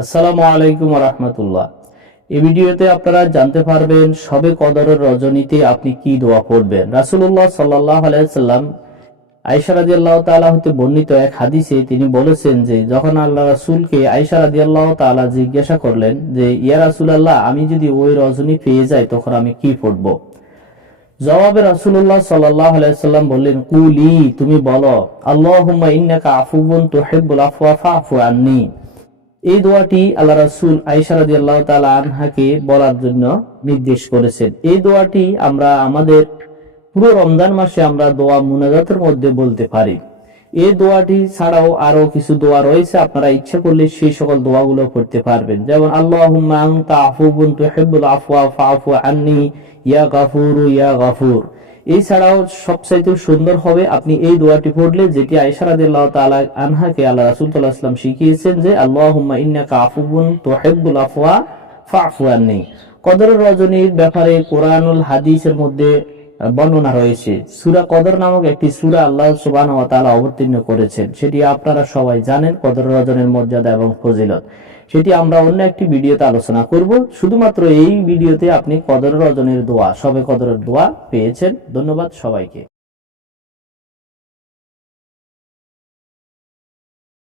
আসসালামু আলাইকুম রহমতুল্লাহ। এই ভিডিওতে আপনারা জানতে পারবেন সবে কদরের রজনীতে আপনি কি দোয়া পড়বেন রাসুল্লাহ সাল্লাহ আলাইসাল্লাম আয়সা রাজি আল্লাহ তালা হতে বর্ণিত এক হাদিসে তিনি বলেছেন যে, যখন আল্লাহ রাসুলকে আয়সা রাজি আল্লাহ তালা জিজ্ঞাসা করলেন যে, ইয়া রাসুল আল্লাহ আমি যদি ওই রজনী পেয়ে যাই, তখন আমি কি পড়ব? জবাবে রাসুল্লাহ সাল্লাহ আলাইসাল্লাম বললেন, কুলি, তুমি বলো আল্লাহ ইন্নাকা আফুবন তোহেবুল আফওয়া ফাফু আন্নি। এই দোয়াটি আল্লাহ রাসুল আইসা রাজি আল্লাহ তালা আনহাকে বলার জন্য নির্দেশ করেছেন। এই দোয়াটি আমরা আমাদের পুরো রমজান মাসে আমরা দোয়া মুনাজাতের মধ্যে বলতে পারি। এই দোয়াটি ছাড়াও আরও কিছু দোয়া রয়েছে, আপনারা ইচ্ছা করলে সেই সকল দোয়াগুলো করতে পারবেন। যেমন আল্লাহ তুহিব্বুল আফওয়া ফাফু আন্নি, ইয়া গাফুর ইয়া গাফুর। এছাড়াও সবচাইতে সুন্দর হবে, আপনি এই দোয়াটি পড়লে যেটি তাআলা আনহাকে আল্লাহ রাসূল শিখিয়েছেন যে, আল্লাহুম্মা ইন্নাকা আফুবুন তুহিব্বুল আফওয়া ফাফু নেই কদর রজনীর ব্যাপারে কোরআনুল হাদিসের মধ্যে বর্ণনা রয়েছে। সুরা কদর নামক একটি সুরা আল্লাহ সুবান ও তালা অবতীর্ণ করেছেন। সেটি আপনারা সবাই জানেন, কদর রজনের মর্যাদা এবং ফজিলত। সেটি আমরা অন্য একটি ভিডিওতে আলোচনা করব। শুধুমাত্র এই ভিডিওতে আপনি কদর রজনের দোয়া, সবে কদরের দোয়া পেয়েছেন। ধন্যবাদ সবাইকে।